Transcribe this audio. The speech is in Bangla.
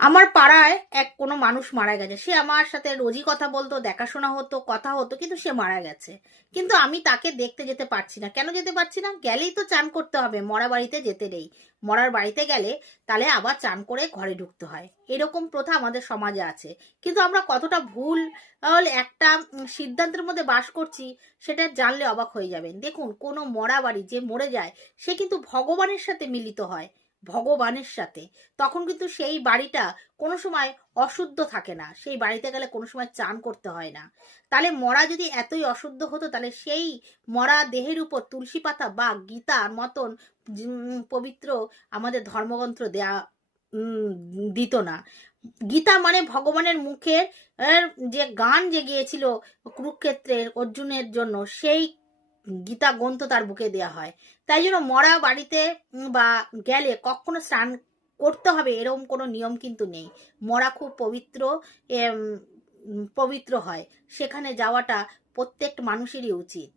আমার পাড়ায় এক কোনো মানুষ মারা গেছে। সে আমার সাথে রোজই কথা বলতো, দেখাশোনা হতো, কথা হতো, কিন্তু সে মারা গেছে। কিন্তু আমি তাকে দেখতে যেতে পারছি না। কেন যেতে পারছি না? গেলেই তো চান করতে হবে, মরা বাড়িতে যেতে নেই। মরার বাড়িতে গেলে তাহলে আবার চান করে ঘরে ঢুকতে হয়, এরকম প্রথা আমাদের সমাজে আছে। কিন্তু আমরা কতটা ভুল একটা সিদ্ধান্তের মধ্যে বাস করছি, সেটা জানলে অবাক হয়ে যাবেন। দেখুন, কোনো মরা বাড়ি যে মরে যায়, সে কিন্তু ভগবানের সাথে মিলিত হয়, ভগবানের সাথে। তখন কিন্তু সেই বাড়িটা কোনো সময় অশুদ্ধ থাকে না, সেই বাড়িতে গেলে কোনো সময় চান করতে হয় না। তাহলে মরা যদি এতই অশুদ্ধ হতো, তাহলে সেই মরা দেহের উপর তুলসী পাতা বা গীতার মতন পবিত্র আমাদের ধর্মগ্রন্থ দেয়া দিত না। গীতা মানে ভগবানের মুখের যে গান যে গিয়েছিল কুরুক্ষেত্রের অর্জুনের জন্য, সেই গীতা গ্রন্থ তার বুকে দেয়া হয়। তাই জন্য মরা বাড়িতে বা গেলে কখনো স্নান করতে হবে এরকম কোনো নিয়ম কিন্তু নেই। মরা খুব পবিত্র, পবিত্র হয়, সেখানে যাওয়াটা প্রত্যেক মানুষেরই উচিত।